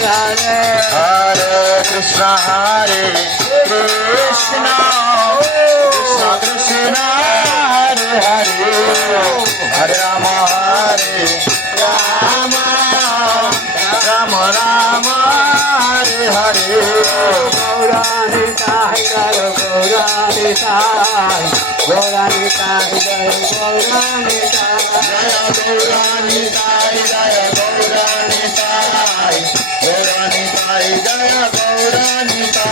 Hare Krishna, Hare Krishna, Krishna Krishna, Hare Hare, Hare Rama, Hare Rama, Rama Rama, Hare Hare. Gauranitai Jaya Gauranitai, Gauranitai Jaya Gauranitai, Jaya Gauranitai, Jaya Gauranitai, Gauranitai, Jaya Gauranitai.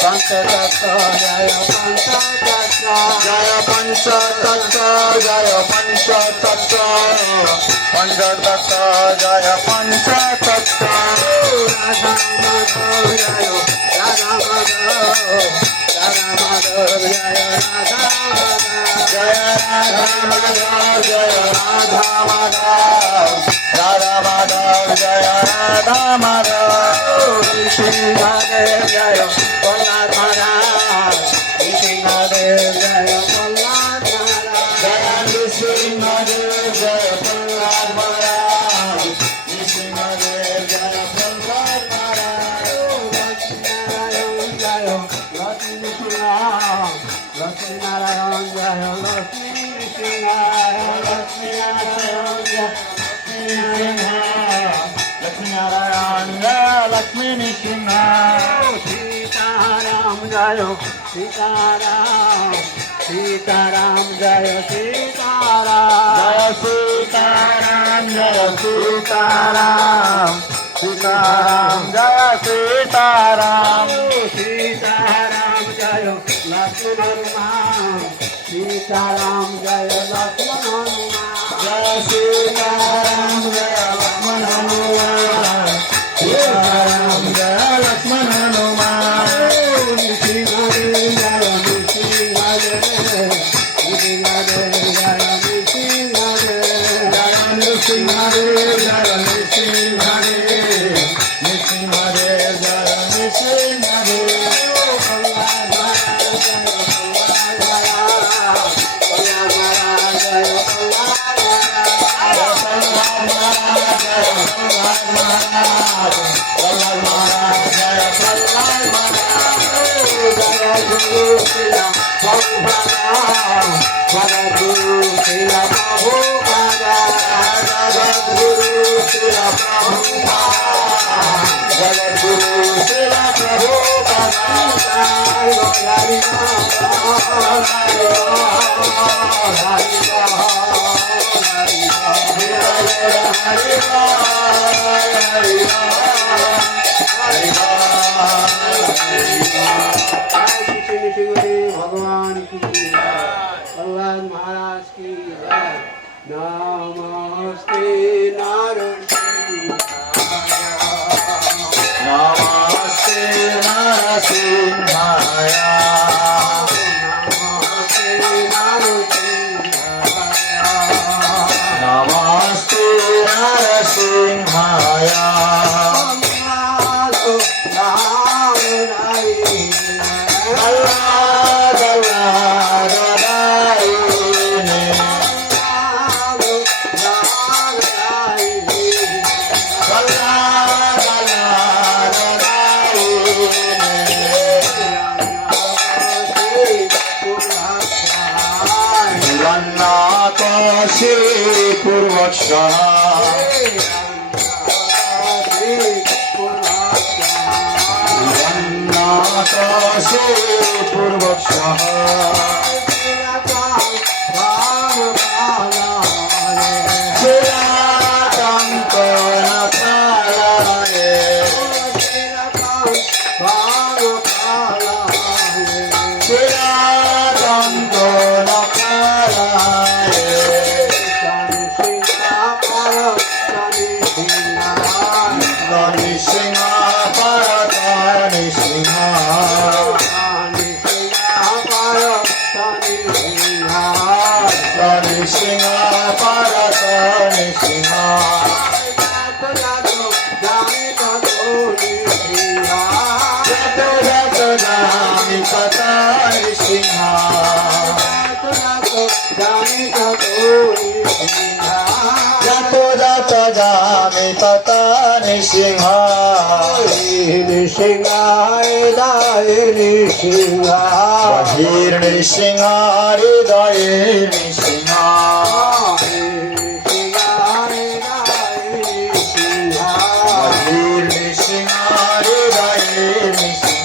Panchatattva Jaya Panchatattva, Jaya Panchatattva, Jaya Panchatattva, Panchatattva, Jaya Panchatattva. Radha Madhav Jaya Radha Madhav, Radha Madhav Jaya Radha Madhav, Jaya Radha Madhav, Jaya Radha Madhav, Radha Madhav, Jaya Radha Madhav. Nrsimhadev Jaya Prahlad Maharaj, Nrsimhadev Jaya Prahlad Maharaj, Jaya Nrsimhadev, Jaya Prahlad Maharaj, Nrsimhadev, Jaya Prahlad Maharaj. Lakshmi-narayan Jaya Lakshmi Nrsimha, Lakshmi-narayan Jaya Lakshmi Nrsimha, Lakshmi-narayan, Jaya Lakshmi-narayan, Jaya Lakshmi Nrsimha. Sitaram Jaya Sitaram, Sitaram Jaya Sitaram, Jaya Sitaram, Jaya Sitaram, Sitaram, Jaya Sitaram. Sitaram Jaya Lakshman, Sitaram Jaya Lakshman, Jaya Sitaram, Jaya Lakshman Hanuman, Sitaram, Jaya Lakshman Hanuman. Nrsimhadev Jaya Nrsimhadev, Nrsimhadev Jaya Nrsimhadev, Jaya Nrsimhadev, Jaya Nrsimhadev, Nrsimhadev, Jaya Nrsimhadev. भगवान की प्रहलाद महाराज की जय। नमस्ते Namaste Narasimhaya, Namaste Narasimhaya. Kashi Purvakshaha, Kashi Purvakshaha. যত যত যামি তত নৃসিংহ নৃসিংহায় দায় নৃসিংহা বহির নৃসিংহ হৃদয়ে নৃসিংহ বহির নৃসিংহ হৃদয়ে নৃসিংহ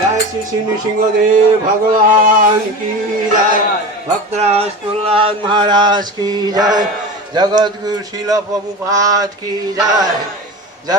जय श्री श्री नृसिंहदेव भगवान की जय, भक्तराज प्रहलाद महाराज की जय, जगत गुरु शिला प्रभुपाद की जय।